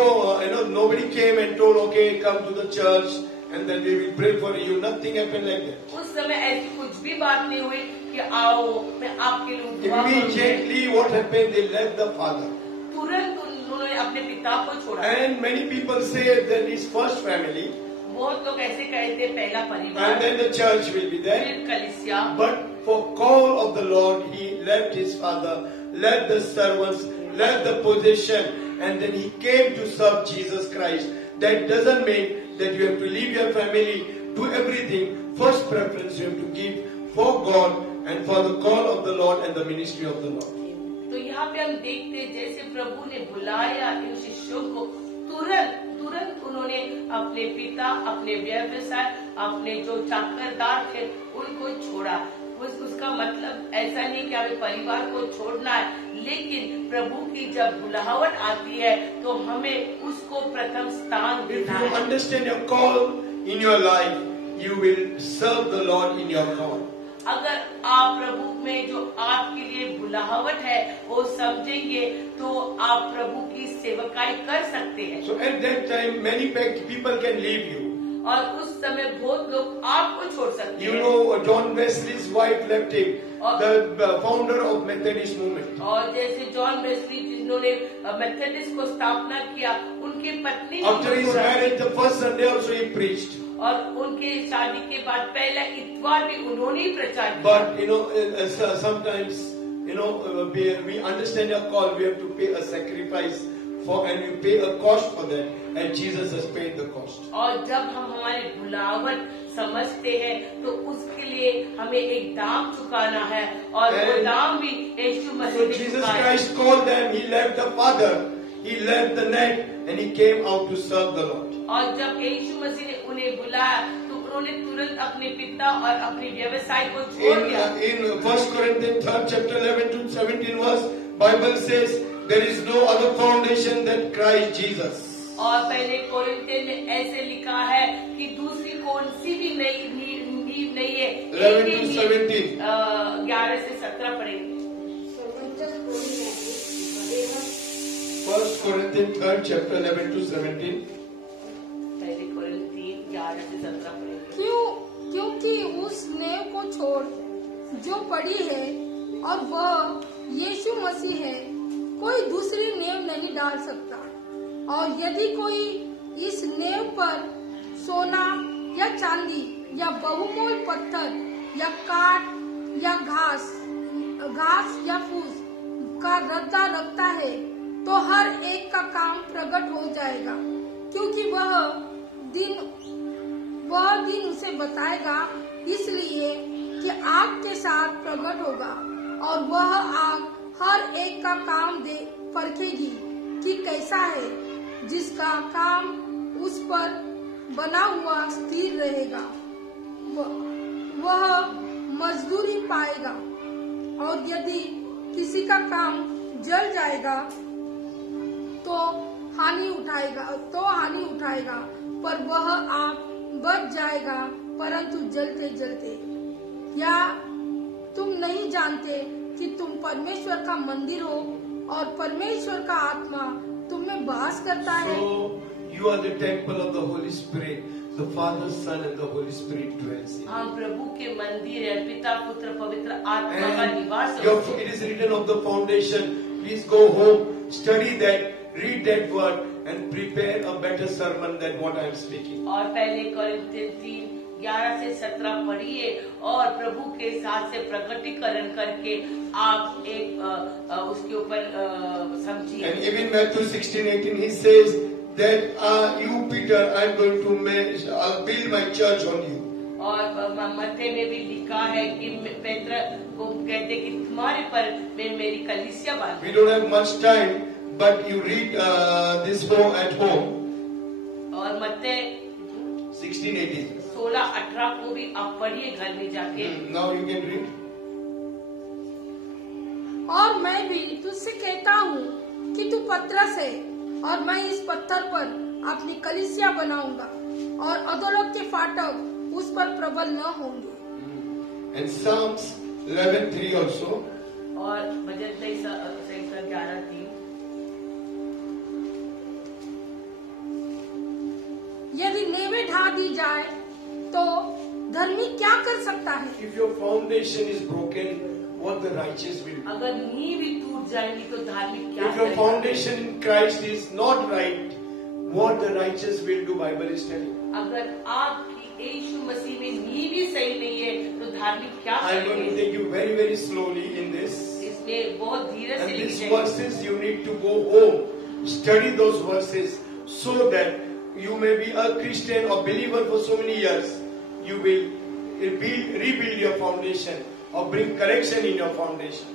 nobody came and told, okay, come to the church and then we will pray for you. Nothing happened like that. उस समय ऐसी कुछ भी बात नहीं हुई कि आओ मैं आपके लिए दुआ करूंगी। Immediately what happened? They left the father. तुरंत उन्होंने अपने पिता को छोड़ा। And many people say that his first family, बहुत लोग ऐसे कहते, पहला and परिवार, then the church will be there. फिर कलीसिया। But for call of the Lord, he left his father, left the servants, left the possession, and then he came to serve Jesus Christ. That doesn't mean that you have to leave your family, do everything. First preference you have to give for God and for the call of the Lord and the ministry of the Lord. तो यहाँ पे हम देखते हैं जैसे प्रभु ने बुलाया इन शिष्यों को, तुरंत उन्होंने अपने पिता, अपने व्यवसाय, अपने जो चाकरदार थे उनको छोड़ा। उसका मतलब ऐसा नहीं कि हमें परिवार को छोड़ना है, लेकिन प्रभु की जब बुलाहट आती है तो हमें उसको प्रथम स्थान देना है। If you understand your call in your life, you will serve the Lord in your call. अगर आप प्रभु में जो आपके लिए बुलाहट है वो समझेंगे तो आप प्रभु की सेवकाई कर सकते हैं। So at that time, many people can leave you. और उस समय बहुत लोग आपको छोड़ सकते हैं। You know, John Wesley's wife left him, the founder of Methodist movement. और जैसे जॉन वेस्ली जिन्होंने मेथोडिस्ट को स्थापना किया, उनकी पत्नी After his marriage, the first Sunday also he preached. और उनके शादी के बाद पहला इतवार भी उन्होंने ही प्रचार किया। But you know, sometimes we understand your call. We have to pay a sacrifice for, and you pay a cost for that, and Jesus has paid the cost. और जब हम हमारी बुलावट समझते हैं तो उसके लिए हमें एक दाम चुकाना है, और वो दाम भी यीशु मसीह So ने Jesus चुकाया। Christ called them. He left the Father, he left the net, and he came out to serve the Lord. और जब यीशु मसीह ने उन्हें बुलाया तो उन्होंने तुरंत अपने पिता और अपने व्यवसाय को छोड़ दिया। In 1 Corinthians 3rd chapter 11 to 17 verse, Bible says there is no other foundation than Christ Jesus. और पहले कोरिन्थियन में ऐसे लिखा है कि दूसरी कौन सी भी नई नींव नहीं है। 11 to 17. 11 से 17 पढ़ेंगे। 1 Corinthians 3rd chapter 11 to 17. पहले कोरिन्थियन 11 से 17 पढ़ेंगे। क्योंकि उस नेव को छोड़ जो पड़ी है और वह यीशु मसीह है, कोई दूसरी नेव नहीं डाल सकता। और यदि कोई इस नेव पर सोना या चांदी या बहुमूल्य पत्थर या काठ या घास या फूस का रद्दा रखता है तो हर एक का काम प्रकट हो जाएगा, क्योंकि वह दिन उसे बताएगा, इसलिए कि आग के साथ प्रकट होगा और वह आग हर एक का काम परखेगी कि कैसा है। जिसका काम उस पर बना हुआ स्थिर रहेगा वह मजदूरी पाएगा, और यदि किसी का काम जल जाएगा तो हानि उठाएगा, पर वह आग बच जाएगा, परंतु जलते जलते। या तुम नहीं जानते कि तुम परमेश्वर का मंदिर हो और परमेश्वर का आत्मा तुम में वास करता है। So you are the temple of the Holy Spirit. The Father, Son, and the Holy Spirit dwells in. हम प्रभु के मंदिर है, पिता पुत्र पवित्र आत्मा का निवास And it is written of the foundation. Please go home, study that, read that word, and prepare a better sermon than what I am speaking. और पहले कोरिन्थियन 3:11 से 17 पढ़िए और प्रभु के साथ से प्रकटीकरण करके आप एक उसके ऊपर समझिए। And even Matthew 16:18 he says that you Peter, I am going to I'll build my church on you. और मत्थे में भी लिखा है कि पेत्र को कहते कि तुम्हारे पर मैं मेरी कलीसिया बांधूंगा। We don't have much time, but you read this at home. और मत्थे 16:18. 16-18 को भी आप पढ़िए घर में जाके। Now you can read. और मैं भी तुझसे कहता हूँ कि तू पतरस है और मैं इस पत्थर पर अपनी कलीसिया बनाऊंगा और अधोलोक के फाटक उस पर प्रबल न होंगे। And Psalms 11:3 also. और भजन 11:3 यदि नेवें ढा दी जाए तो धर्मी क्या कर सकता है? If your foundation is broken, what the righteous will do. अगर नींव भी टूट जाएगी तो धार्मिक क्या If your करेगा? foundation in Christ is not right, what the righteous will do, Bible is telling. अगर आपकी यीशु मसीह में नींव भी सही नहीं है तो धार्मिक क्या I am going to करेंगे? take you very, very slowly in this. इसमें बहुत धीरे से And these लिखेंगे। verses you need to go home. study those verses so that you may be a Christian or believer for so many years. You will rebuild your foundation or bring correction in your foundation.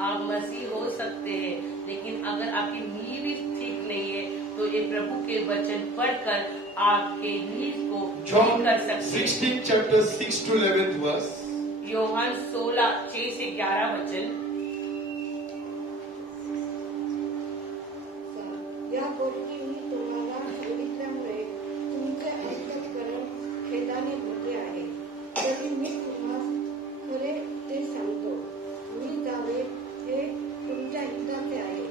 आप मसीह हो सकते हैं, लेकिन अगर आपकी नींव ही ठीक नहीं है तो ये प्रभु के वचन पढ़कर आपके नींव को John कर सकते 16 chapter 6 to 11th verse. हैं। योहान 16 6 से 11 वचन। या गोष्टी मी तुम्हाला सांगितल्यामुळे तुमचे अंतःकरण खेदाने भरले आहे, तरी मी तुम्हाला खरे ते सांगतो, मी जावे हे तुमच्या हिताचे आहे,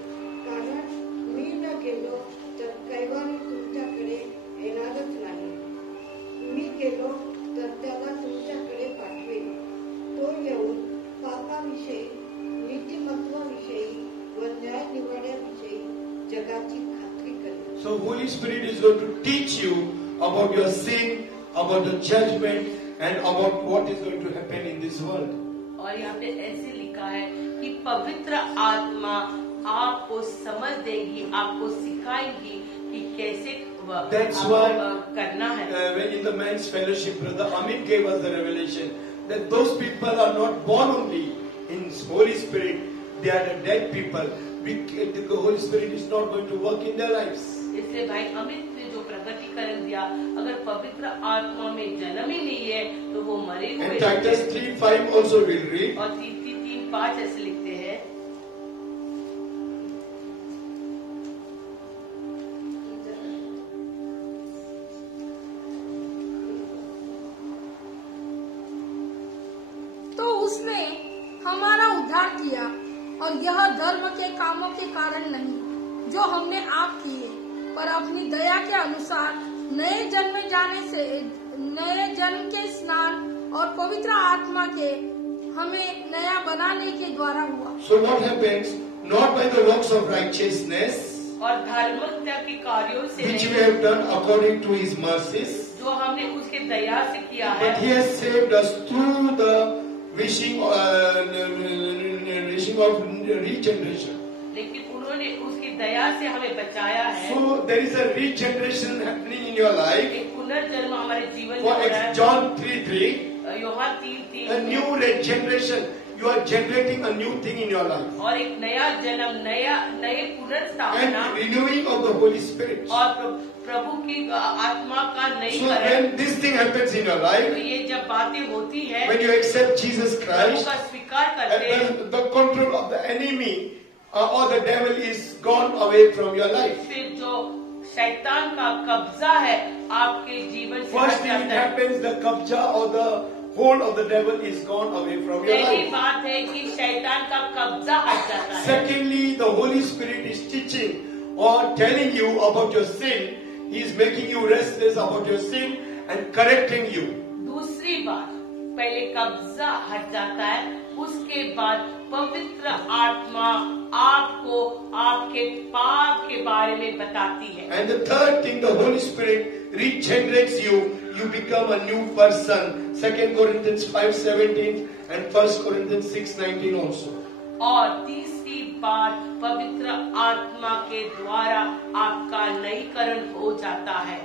कारण मी न गेलो तर कैवारी तुमच्याकडे येणारच नाही, मी गेलो तर त्याला तुमच्याकडे पाठवेन, तो येऊन पापाविषयी, नीतिमत्वाविषयी व न्याय निवाड्याविषयी जगाची खात्री करेल. So Holy Spirit is going to teach you about your sin, about the judgment, and about what is going to happen in this world. और यहाँ पे ऐसे लिखा है कि पवित्र आत्मा आपको समझ देगी, आपको सिखाएगी कि कैसे That's आपको why करना है। when in the men's fellowship, Brother Amit gave us the revelation that those people are not born only in Holy Spirit, they are the dead people. The Holy Spirit is not going to work in their lives. इसलिए भाई अमित ने जो प्रगटीकरण दिया, अगर पवित्र आत्मा में जन्म ही नहीं है तो वो मरे हुए And Titus 3:5 also will read. और 3:5 ऐसे लिखते हैं। तो उसने हमारा उद्धार किया, और यह धर्म के कामों के कारण नहीं जो हमने आप किए, पर अपनी दया के अनुसार नए जन्म के स्नान और पवित्र आत्मा के हमें नया बनाने के द्वारा हुआ। So what happens? Not by the works of righteousness, और धार्मिकता के कार्यों से which we नहीं, have done according to His mercies, जो हमने उसके दया से किया but He है, has saved us through the wishing of regeneration. लेकिन उन्होंने उसकी दया से हमें बचाया है। So there is a regeneration happening in your life. एक पुनर्जन्म हमारे जीवन में For हो रहा है। John 3:3, Yohan 3:3 a new regeneration. You are generating a new thing in your life. और एक नया जन्म, नए पुनर्स्थापना And renewing of the Holy Spirit. और प्रभु की आत्मा का So नईकरण। when this thing happens in your तो life, ये जब बातें होती है, when you accept Jesus Prabhu Christ, का स्वीकार करते हैं, and the control of the enemy or the devil is gone away from your life. फिर जो शैतान का कब्जा है आपके जीवन से First हट thing it जाता है। happens, the kabja or the hold of the devil is gone away from your पहली life. बात है कि शैतान का कब्जा हट जाता है। Secondly, the Holy Spirit is teaching or telling you about your sin. He is making you restless about your sin and correcting you. दूसरी बात, पहले कब्जा हट जाता है, उसके बाद पवित्र आत्मा आपको आपके पाप के बारे में बताती है। And the third thing, the Holy Spirit regenerates you. You become a new person. 2 Corinthians 5:17 and 1 Corinthians 6:19 also. और तीसरी बात, पवित्र आत्मा के द्वारा आपका नईकरण हो जाता है।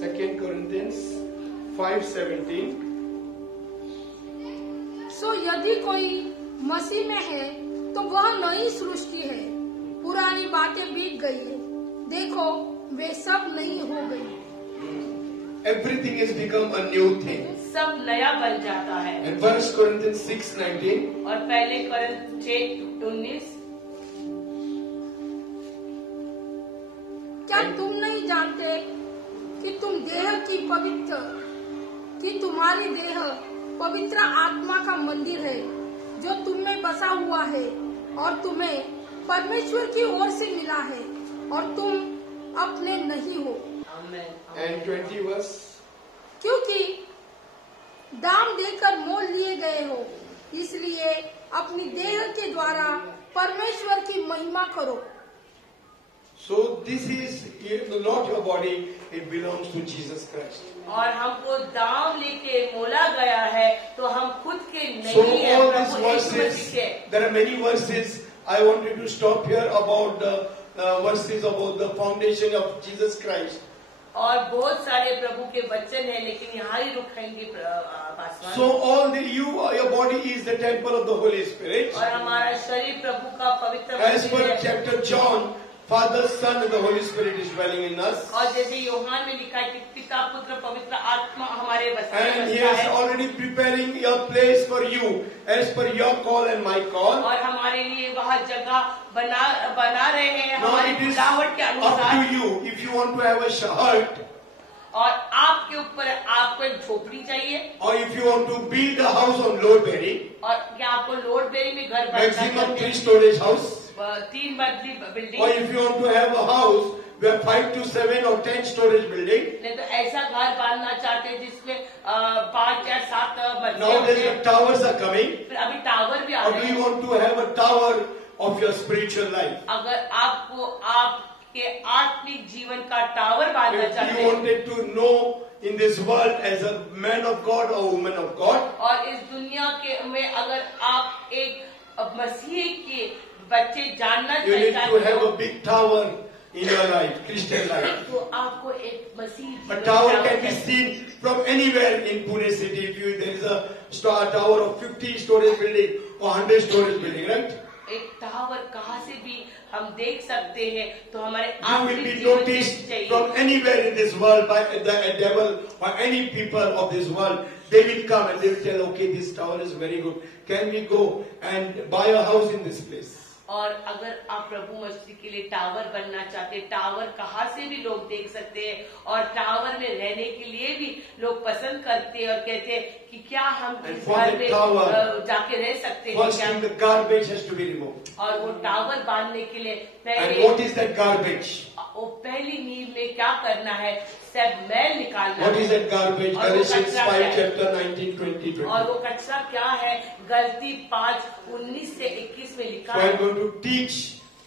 2 Corinthians 5:17. सो यदि कोई मसीह में है तो वह नई सृष्टि है, पुरानी बातें बीत गई है, देखो वे सब नई हो गई। Everything has become a new thing. सब नया बन जाता है। And 1 Corinthians 6:19. और पहले कोरिन्थ 6:19, क्या तुम नहीं जानते कि तुम्हारी देह पवित्र आत्मा का मंदिर है जो तुम में बसा हुआ है और तुम्हें परमेश्वर की ओर से मिला है और तुम अपने नहीं हो। And 20 verse. क्योंकि दाम देकर मोल लिए गए हो, इसलिए अपनी देह के द्वारा परमेश्वर की महिमा करो। So this is not your body, it belongs to Jesus Christ. और हमको दाम लेके मोला गया है, तो हम खुद के So नहीं है, all these Prabhu verses. There are many verses. I wanted to stop here about the verses about the foundation of Jesus Christ. और बहुत सारे प्रभु के वचन है, लेकिन यहाँ ही रुकेंगे Paswan. So all your body is the temple of the Holy Spirit. और हमारा शरीर प्रभु का पवित्र As मंदिर per है। chapter John, Father, Son, and the Holy Spirit is dwelling in us. और जैसे यूहान में लिखा है कि पिता पुत्र पवित्र आत्मा हमारे वस्त्र में And He बसता is है। already preparing your place for you, as per your call and my call. और हमारे लिए वहाँ जगह बना रहे हैं Now हमारी it is बुलावट के up अनुसार। to you. If you want to have a hut, और आपके ऊपर आपको एक झोपड़ी चाहिए, or if you want to build a house on Lordberry, और क्या आपको लोडबेरी में घर बनना maximum चाहिए? 3-storage house. 3 मंजिली Or building, if you want to have a house where 5 to 7 or 10 storage building. नहीं तो ऐसा घर बांधना चाहते हैं जिसमें 5 या 7 Nowadays मंजिल। the towers are coming. फिर अभी टावर भी आ Or रहे do हैं। you want to have a tower of your spiritual life? अगर आपको आपके आत्मिक जीवन का टावर बांधना If चाहते you हैं wanted to know in this world as a man of God or woman of God, और इस दुनिया के में अगर आप एक मसीह के बच्चे जानना you need चाहते to have हो a big tower in your life, Christian life. तो आपको एक मसीह A जीवन tower टावर can be चाहिए। seen from anywhere in Pune city. If there is a tower of 50 storage building or 100 storage building, right? एक tower कहाँ से भी हम देख सकते हैं, तो हमारे You will आत्मिक be जीवन noticed देखनी चाहिए। from anywhere in this world by the devil or any people of this world. They will come and they will tell, okay, this tower is very good. Can we go and buy a house in this place? और अगर आप प्रभु मसीह के लिए tower बनना चाहते हैं, tower कहाँ से भी लोग देख सकते हैं, और टावर में रहने के लिए भी लोग पसंद करते हैं और कहते हैं कि क्या हम इस घर में जाके रह सकते हैं First क्या? thing, the garbage has to be removed. और वो टावर बांधने के लिए And what is that garbage? वो पहली नींव में क्या करना है? सब मैल निकालना What है। is that garbage? और वो Galatians कचरा 5 क्या है? chapter 19, 20, 20. और वो कचरा क्या है? गलती 5:19 से 21 में लिखा So है। I'm going to teach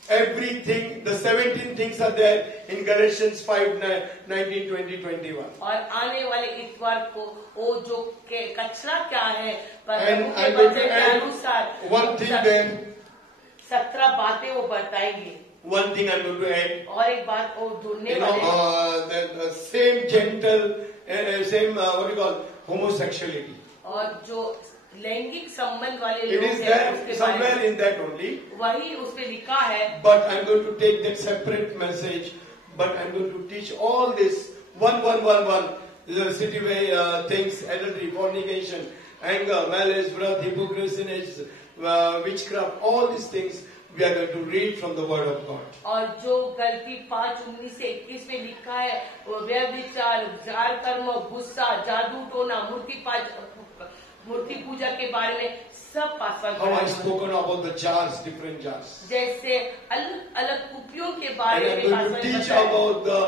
everything. The 17 things are there in Galatians 5, 19, 20, 21. और आने वाले इतवार को वो जो कचरा क्या है, And प्रभु के I'm going वचन to के add अनुसार one thing there. 17 बातें वो बताएंगे। One thing I'm going to add. और एक बात वो ढूंढने You know, वाले the same gentle, same, what do you call, homosexuality. और जो लैंगिक संबंध वाले It लोग is हैं there उसके बारे somewhere में in that only. वही उसमें लिखा है। But I'm going to take that separate message. But I'm going to teach all this one. The city way things: adultery, fornication, anger, malice, wrath, hypocrisy, witchcraft. All these things we are going to read from the Word of God. और जो गलती 5:19 से 21 में लिखा है, वो व्यभिचार, jar कर्म, गुस्सा, जादू टोना, मूर्ति पूजा के बारे में सब Paswan How I spoken about the jars, different jars. जैसे अलग अलग कुपियों के And बारे I'm में going to पासवान teach बताया। about the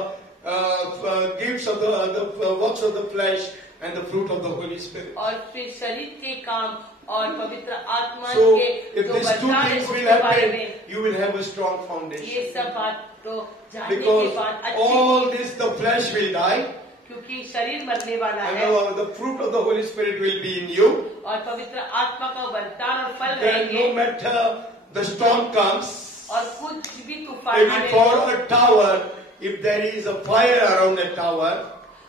gifts of the works of the flesh and the fruit of the Holy Spirit. और फिर शरीर के काम और पवित्र आत्मा So, के if जो these two वरदान है things will उसके बारे happen, में you will have a strong foundation. ये सब बात तो जानने के Because बाद all अच्छी, this, the flesh will die, क्योंकि शरीर मरने वाला and है the fruit of the Holy Spirit will be in you. और पवित्र आत्मा का वरदान और फल Then रहेंगे। no matter the storm comes, और कुछ भी तूफान maybe आने for a tower, if there is a fire around a tower,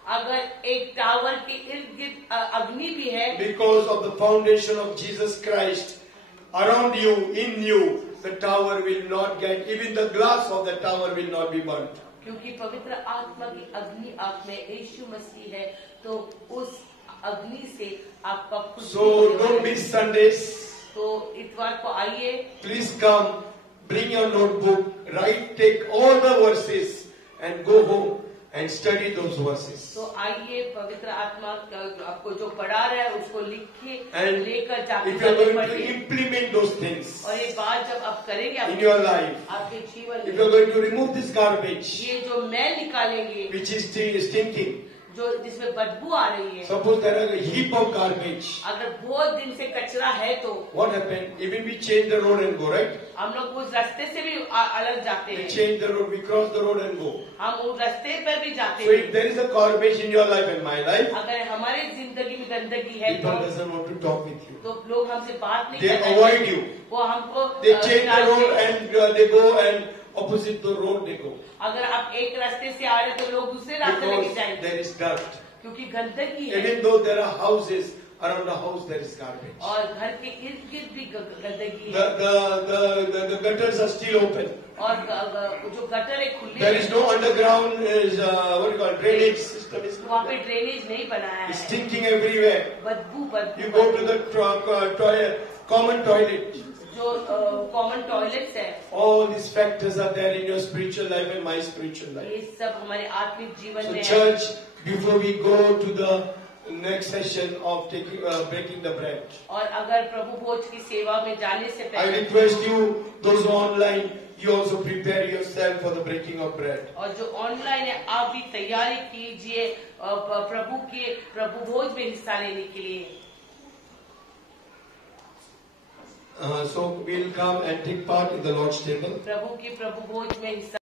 अगर एक टावर के इर्द गिर्द अग्नि भी है, because of the foundation of Jesus Christ around you, in you, the tower will not get, even the glass of the tower will not be burnt. क्योंकि पवित्र आत्मा की अग्नि आप में यीशु मसीह है, तो उस अग्नि से आपका कुछ भी So होने don't वाला miss नहीं। Sundays. तो इतवार को आइए, Please come, bring your notebook, write, take all the verses and go home and study those verses. तो आइए, पवित्र आत्मा आपको जो पढ़ा रहा है उसको लिखिए, And लेकर जाके if you are going to पढ़िए। implement those things और ये बात जब आप करेंगे in अपने your life, आपके जीवन if you are में, going to remove this garbage ये जो मैल निकालेंगे, which is stinking, जो जिसमें बदबू आ रही है, suppose there are a heap of garbage. अगर बहुत दिन से कचरा है तो What happened? Even we change the road and go, right? हम लोग उस रास्ते से भी अलग जाते We हैं, change the road, we cross the road and go. हम उस रास्ते पर भी जाते So if हैं। there is a garbage in your life and my life, अगर हमारे जिंदगी में गंदगी है people doesn't want to talk with you. तो लोग हमसे बात नहीं They करना avoid चाहते। you. वो हमको They change the टालते road हैं। and they go and opposite the road they go. अगर आप एक रास्ते से आ रहे तो लोग दूसरे रास्ते लेके Because जाएंगे, there is dirt. क्योंकि गंदगी है Even though there are houses, around the house there is garbage. और घर के इर्द गिर्द भी गंदगी The, है the gutters are still open. और जो गटर है खुले There is no underground what you call drainage system. Is वहाँ not पे there. ड्रेनेज नहीं बनाया It's है, stinking everywhere. बदबू You go to the toilet, common toilet. जो कॉमन टॉयलेट्स है, All these factors are there in your spiritual life and my spiritual life. ये सब हमारे आत्मिक जीवन So में है। church, before we go to the next session of taking breaking the bread, और अगर प्रभु भोज की सेवा में जाने से I पहले request you, those who are online, you also prepare yourself for the breaking of bread. और जो ऑनलाइन है आप भी तैयारी कीजिए प्रभु भोज में हिस्सा लेने के लिए। So we'll come and take part in the Lord's table. प्रभु भोज में हिस्सा